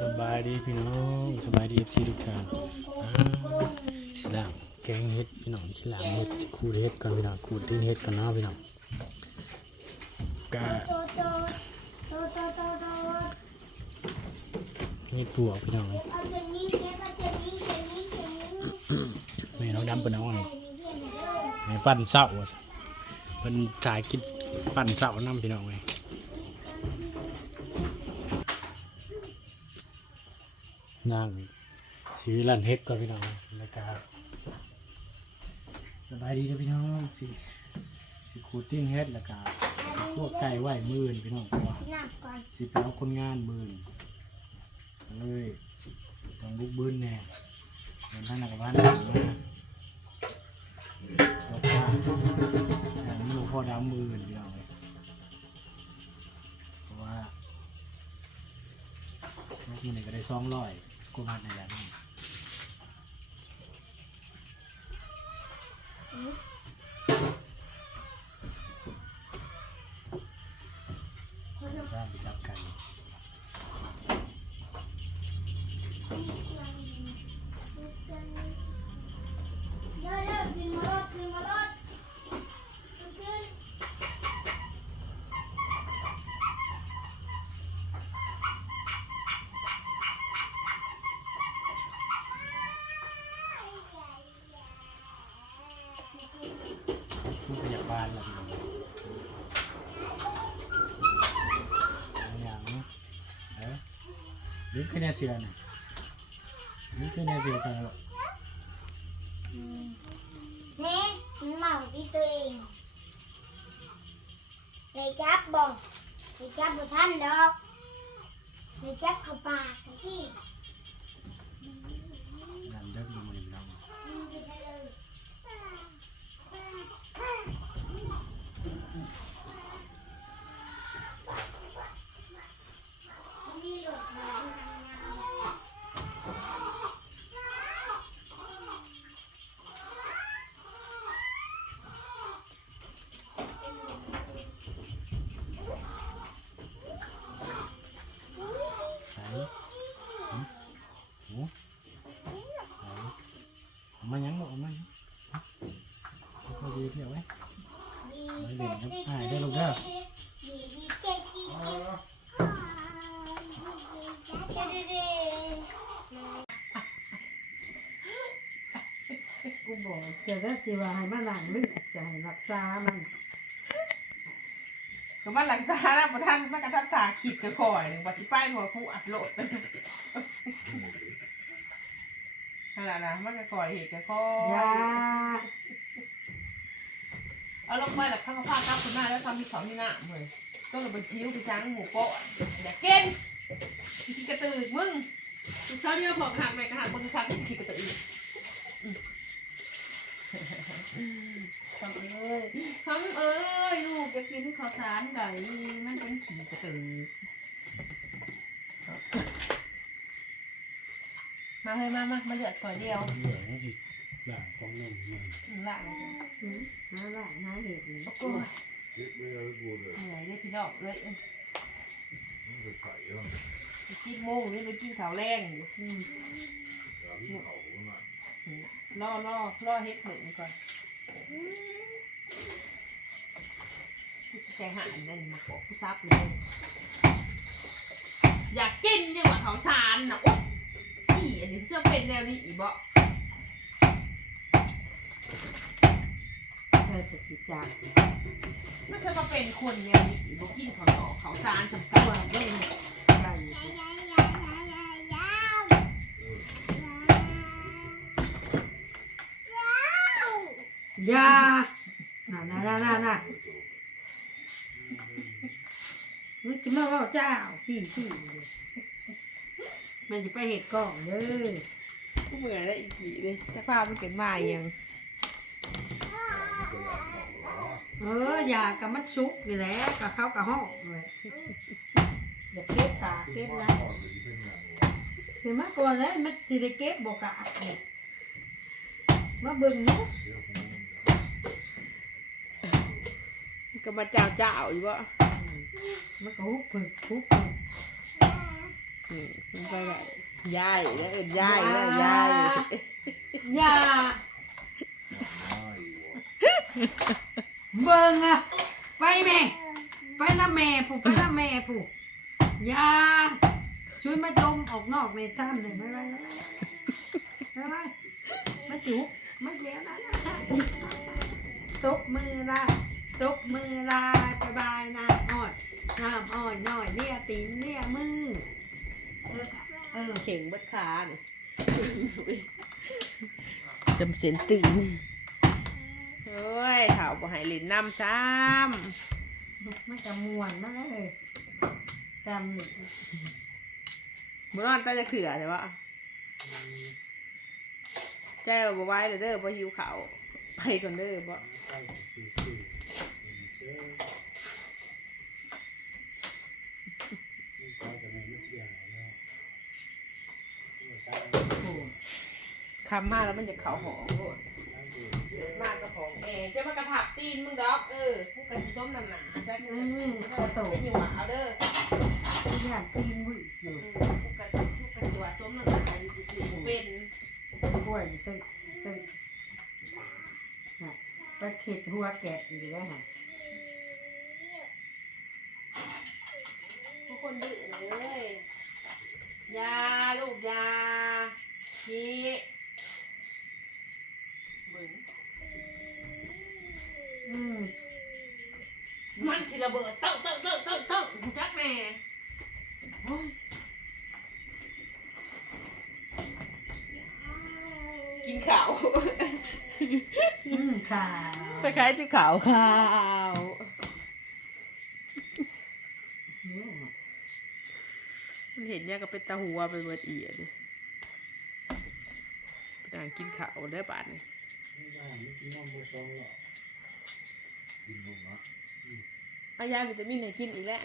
สบายดีพี่น้องสบายดีที่ทุกท่านอ่าสิลางแกงเห็ดพี่น้องสิลางเห็ดขูดเห็ดก่อนพี่น้องขูดทิ้งเห็ดก่อนนาะพี่น้องกะเห็ดปวกพี่น้องแม่น้องดำเป็นน้องนี่แม่ปั้นเสาเป็นถ่ายกินปั้นเสาน้ำพี่น้องเล นั่งสีลันเฮ็ดก่อนพี่น้องแล้วก็สบายดีนะพี่น้องสิสิขูดติ้งเฮ็ดแล้วก็พวกไก่ไหวมื่นพี่น้องเพราะว่าสิไปเอาคนงานมื่นเลยต้องบุกบืนแน่เดินทางหนักบ้านหนักมากรถจ้างแต่มันบ่พอดาวมื่นพี่น้องเลยเพราะว่านี่นี่ก็ได้สองร้อย กูมาในแบบนี้ร่างไปจับไก่ทุกพยาบาลละพี่น้องเอาอย่างนี้เออลิ้ นขึ้นแน่เสือนะลิ้นขึ้นแน่เสือจังหรอกนี่มันมาของที่ตัวเองไปจับบ่ไปจับบ่ทันดอกไปจับเข้าปากกันที่นั่นเลิกดูมันน้อง มีหลดมา ใส่หึหมูใส่เอามายังบอกเอามายังฮะเขาดีเที่ยวไว้ ไม่เล่นครับอ่าได้ลูกเด้อ มีมีเจ๊จีเจ๊เจ๊เจ๊ กู บอกเจะได้สิว่าให้มาหลังลึกจะให้รักษามันก็มันหลังซาแล้วประท่านมันกระทับตาขีดกระคอยหนึ่งปัจจุบันหัวคู่อัดโหลดขนาดนะมันกระคอยเหตุกระคอยเอาลงไปแล้วข้างผ้าวก้าวคุณหน้าแล้วทำมีเขาที่หน้าเหมือนก็เลยไปคิ้วไปช้างหมูโปะอย่าเก่งขี้กระตือมึงทุกเช้าเดียวบอกหักไปกระหักมึงทักขี้กระตือ ทำเอ้ยทำเอ้ยลูกจะกินข้าวสารไก่มันเป็นขี้กระตือมาให้มามามาเลือดก่อนเดียวเหลืองสิหลังของนมมันละเลยหืมหาหลังหาเหตุนี่โอ้โหเหนื่อยเลยพี่น้องเลยกินโมงนี่ไปกินข้าวแรงอยู่อืมล่อล่อล่อเฮ็ดหนึ่งก่อน ใจหายนั่นมาขอผู้ซับเลย อยากกินยังหวะเขาสารนะโอ๊ยนี่อันนี้เสื้อเป็นแนวนี้อีบ่ใช่ปฏิจารไม่ใช่ว่าเป็นคนแนวนี้อีบ่กินเขาดอกเขาสารสำคัญตัวเล่นได้ ยาน่ะน่ะน่ะน่ะน่ะมันจะมาเว่าเจ้าที่ที่มันจะไปเหตุกล้องเด้อกูเหมือนได้อีกกี่เลยจะพามันเกิดมายังเอออยากับมันซุกนี่แหละกับเขากับห้องเลยเดี๋ยวเก็บตาเก็บนะถึงมาก่อนแล้วมันสิได้เก็บบอกะนี่มาเบิ่งเนาะ ก็มาเจ้าเจ้าอยู่บ่มันก็ฮุบผึกฮุบผึกนี่มันไปแบบยายแล้วเอ็นยายแล้วยายอย่าเบิ่งอะไปแม่ไปละแม่ผู้ไปละแม่ผู้อย่าช่วยมาจมออกนอกในถ้ำเลยไม่ไรไม่ไรไม่ไรมาจุกไม่เลี้ยนะตบมือลา ตบมือลาสบายน้ำอ้อยน้ำอ้อยน้อยเลี่ยตีนเลี่ยมือเออเออเข่งเบิดขาเนี่ยจำเสียนตื่นเฮ้ยข่าวบ่ให้ลินน้ำซ้มันจะมวนมาเลยจำหนึ่งำบ่นอนใต้จะเขื่อใช่ปะแจ้วบ่ไหว้เลยเด้อบ่หิวข้าวไปก่อนเด้อบ่ใช่สี่สี่เชื่อใช่จะไม่เสียหายแล้วใช่ คำมากแล้วมันจะเข่าหอมโลดมากกระของแม่จะมากระถับตีนมึงดอกเออพวกกระส้มน้ำหนาใช่ไหมอืมเอโอ้อโตจะอยู่เอาเด้ออยากตีนบุยอยู่พวกกระพวกกระจัวส้มน้ำหนาอยู่สิเป็นป่วยตึกตึกน่ะไปเข็ดหัวแกะอยู่ได้ฮะทุกคนดื้อเลยยาลูกยานี่เบึง อืม มันสิ ระเบิดเต้าเต้าเต้าเต้าเต้าจักแม่โอ้ยกินข้าวอืมข่าวไปขายที่ขาวขาวอืมมันเห็นเนี่ยก็เป็นตาหัวไปเบิดเอียดเลยไปนั่งกินข้าวได้บาทนี่ไม่ได้ไม่กินน้ำโบซองหรอกกินนมนะ เอายาวิตามินให้กินอีกแล้ว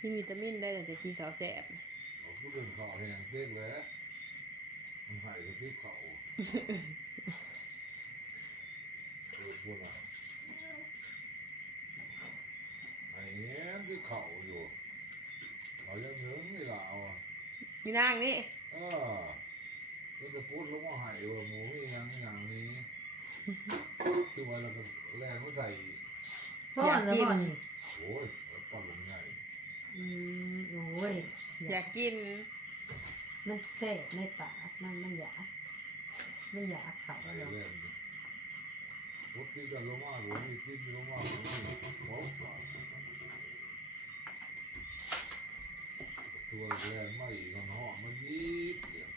กินวิตามินได้แต่จะกินข้าวแสบเขาพูดเรื่องเขาแหงเด็กแล้วมันหายกับที่เขาเออพูดอะไรไอ้เนี้ยที่เขาอยู่เขายังเนื้อไม่ลาวอะมีนางนี่เออแล้วจะพูดลงมาหายว่าหมูนี่ยังอย่างนี้ คือว่าเราก็แรงก็ใส่พ่อแล้วพ่อนี่โอ้ยแล้วปลาลงใหญ่อืมโอ้ยอยากกิน มันแสบในปากมันมันอยากมันอยากเขาใส่เนาะแรงรถที่จะลงมาหรือมีที่ลงมาหรือมีโอ้ตัวแรงไม่กันห่อมันยิบเดียว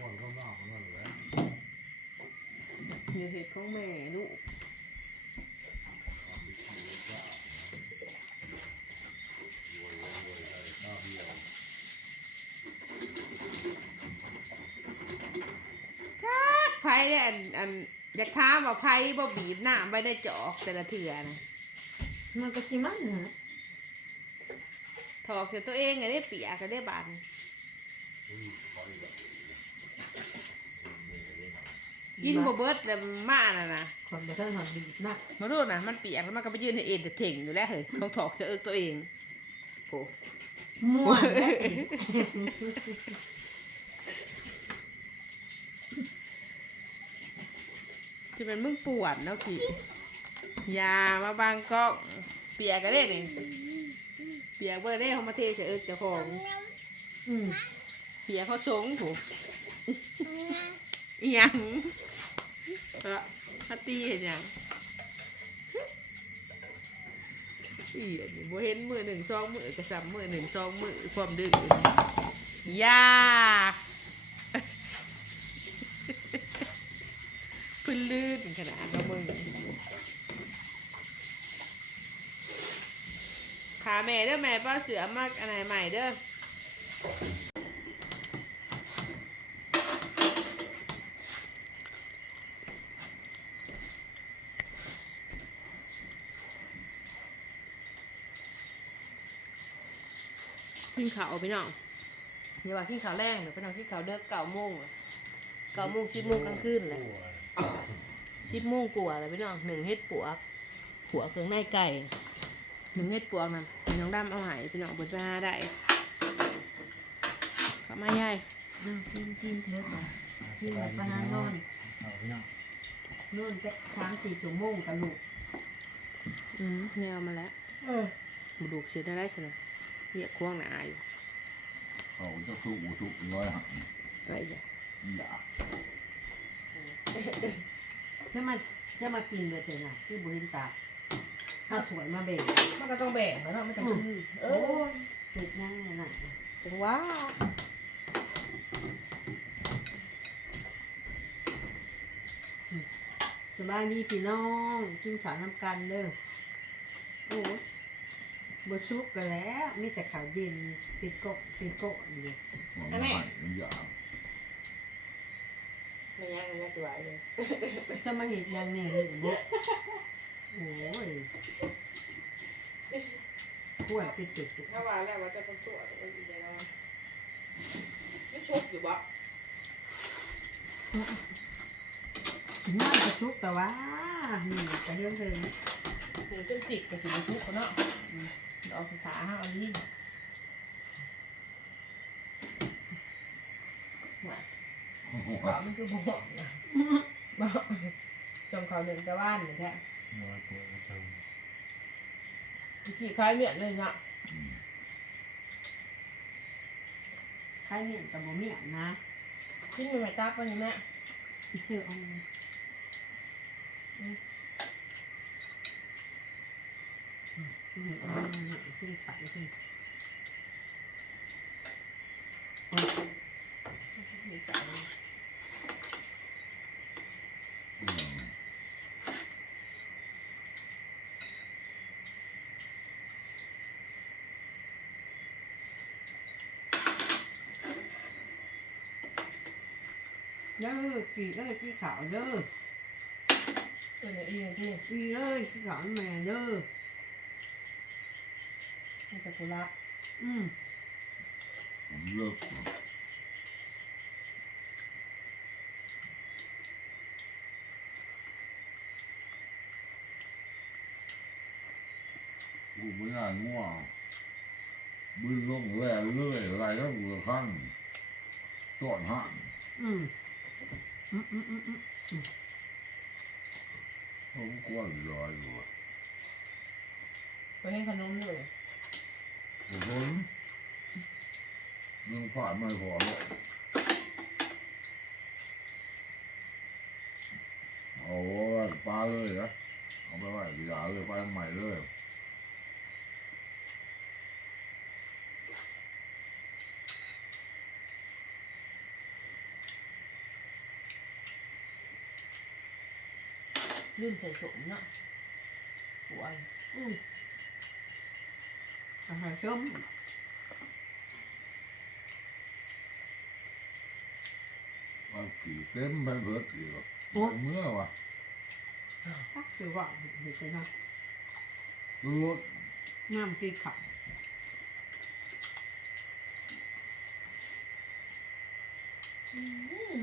วันก็หน้ามันนั่นแหละ อยู่ เห็ดของแม่ลูกเอาไปขี่จ้ารวยรวยได้ข้าวเดียวไผ่เนี่ยอันอันอยากถามว่าไผ่บ่บีบน้ำไว้ในจอกแต่ละเถื่อนะมันก็สิมันนะถอกเสียตัวเองไงได้เปียกก็ได้บาน อุ้ยไปแบบ กินบ่เบิดแต่มาน่ะนะคนบ่ทันหอดดีนะมาดูนะมันเปียกแล้วมันก็ไปยืนให้เอ็นแต่เถ่งอยู่แล้วเฮ้ยเขาถอกเสียเอิกตัวเองโอ้ม่วนแล้วจะเป็นมึงปวดเนาะพี่ยามาบางกอกเปียกก็ได้นี่เปียกเบอร์ได้เขามาเทใส่เอิกเจ้าของอืมเปียกเขาสงผูอีหยัง เออฮัตตีเห็นหยังอีอันนี้บ่เห็นมือหนึ่งสองมือกระสับมือหนึ่งสองมือความดื้อยาพื้นลื่นขนาดเรามึงขาแม่เด้อแม่ป้าเสือมากอันไหนใหม่เด้อ เขาพี่น้องเดี๋ยวว่าขึ้นเขาแรงเดี๋ยวพี่น้องขึ้นเขาเด้อเก้าโมงเลยเก้าโมงสิบโมงกลางคืนเลยสิบโมงกว่าแล้วพี่น้องหนึ่งเฮ็ดปัวปัวเครื่องในไก่หนึ่งเฮ็ดปวกนั่นเป็นน้องดำเอาใหายเป็นน้องเปิดไปหาได้เข้ามาย่ายอืมกินกินเถิดนะกินแล้วไปหานอนเอาพี่น้องนอนแค่สามสี่ชั่วโมงกับลูกอืมแนวมาแล้วเออบุดูกเสียได้ได้สินะ เหยียบควงหนาอยู่เขาจะทุกอุทุกร้อยหักไปอย่าอย่าจะมาจะมากินเลยเถอะนะที่บุรินตาถ้าถวยมาเบ่งมันก็ต้องแบ่งแล้วเนาะไม่ต้องคือเอโอ้อยเด็ดยังไงน่ะจังหว่าสบายดีพี่น้องกินข้าวน้ำกันเด้อโอ้ย บชุกกันแล้วมีแต่ข้าวเย็นปิดโกะปิดโกะนี่หัวไม่อย่าไม่ยากกันแม่สวยเลยจะมาเห็นยังเนี่ยหรือบ่โอ้ยขวดปิดจุดสุกถ้าว่าแล้วว่าจะต้องสวยมันดีเลยนะไม่ชกอยู่บ่น่าจะชุกแต่ว่านี่กระเรื่องเทิงถึงจนสิบก็สิบชุกเนาะ ดอกขาห้าอันนี้หัวขอมันคือบอกนะบอกจงเขาหนึ่งตะวันนี่แท้น้อยตัวกระเทิงขี่คล้ายเมียนเลยเนาะใครเมียนแต่บ่เมียนนะชิ้นมันไม่ตักวันนี้แม่อีเชื่อเอา อืมเอามาหน่อยที่ขายที่โอ้ยมีสายเด้อกี่เอ้ยกี่ขาวเด้อเออเนี่ยอีกที่กี่เอ้ยกี่ขาวแม่เด้อมั นจะกุละอืม ผมเลิกกูไม่ได้ง่วงบึ้งลงแร่เรื่อยไรแล้วเรือข้างจอดห้างอืม อืมอืมอืมอืมเขากวนลอยอยู่ไปให้ขนมเลยผ มคนเรื่องผ่านไม่พอเลยเอาไว้ปลาเลยนะเอาไปไว้ยาเลยไปใหม่เลยลื่นใส่สมเนาะสวยอืมอ หารชมว่าขี่เต็มไปเบิดอยู่เมื่อวะพักคือว่าเห็นไหมรถน้ำกี่ขาว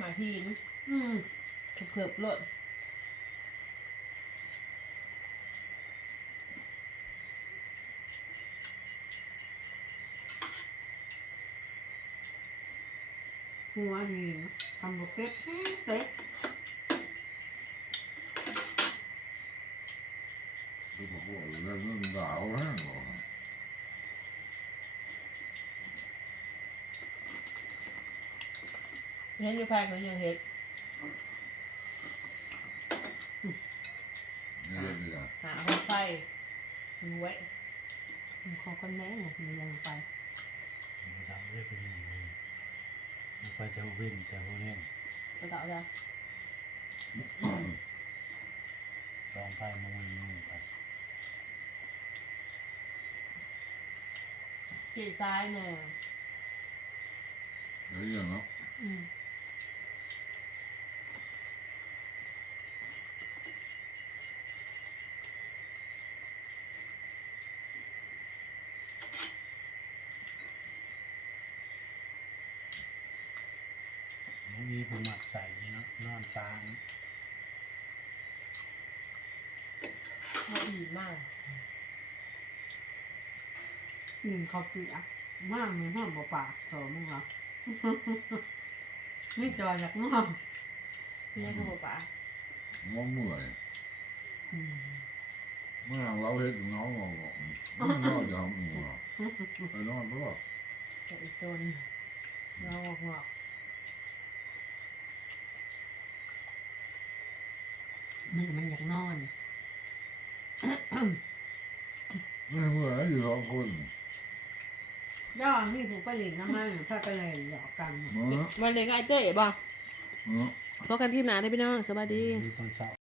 มาทีนอืมเขือบๆรถ หัวนี่ทำบุฟเฟ่ต์เต๊ะคือบอกว่าเรื่องนึงดาวแห้งหรอเห็นอยู่แพงก็ยังเห็ดนี่เลยเนี่ยหาห้องไฟมันไว้มันขอคนแน่เนี่ยมียังไปมันทำเรื่อยเป็นย่างนี้ มันไปจะวิ่งจะพวกนี้จะต่อจะสองไพ่มันมันมุ่งไปจีซ้ายเนี่ยแล้วอย่างเนาะอืม มันมีผมหมักใส่นี่เนาะนอนตางมันดีมากอืมเขาเปียกมากมีห้องบ่ปากโถมึงเหรอนี่จอยอยากนอนนี่คือป่ามันเมื่อยอืมเมื่อเราเห็นน้องเราบอกมันนอนจะทำหัวไปนอนเพราะว่าแต่อีกตัวนึงเราหัว มันมันอยากนอนไม่เมื่อยอยู่สองคนย่อนี่ผูกไปหลินน้ำมันพาไปเลยหยอกกันเนาะวันเด็กไอ้เต้บ่เนาะ พบกันที่ไหนได้พี่น้องสวัสดีมีตอนเช้า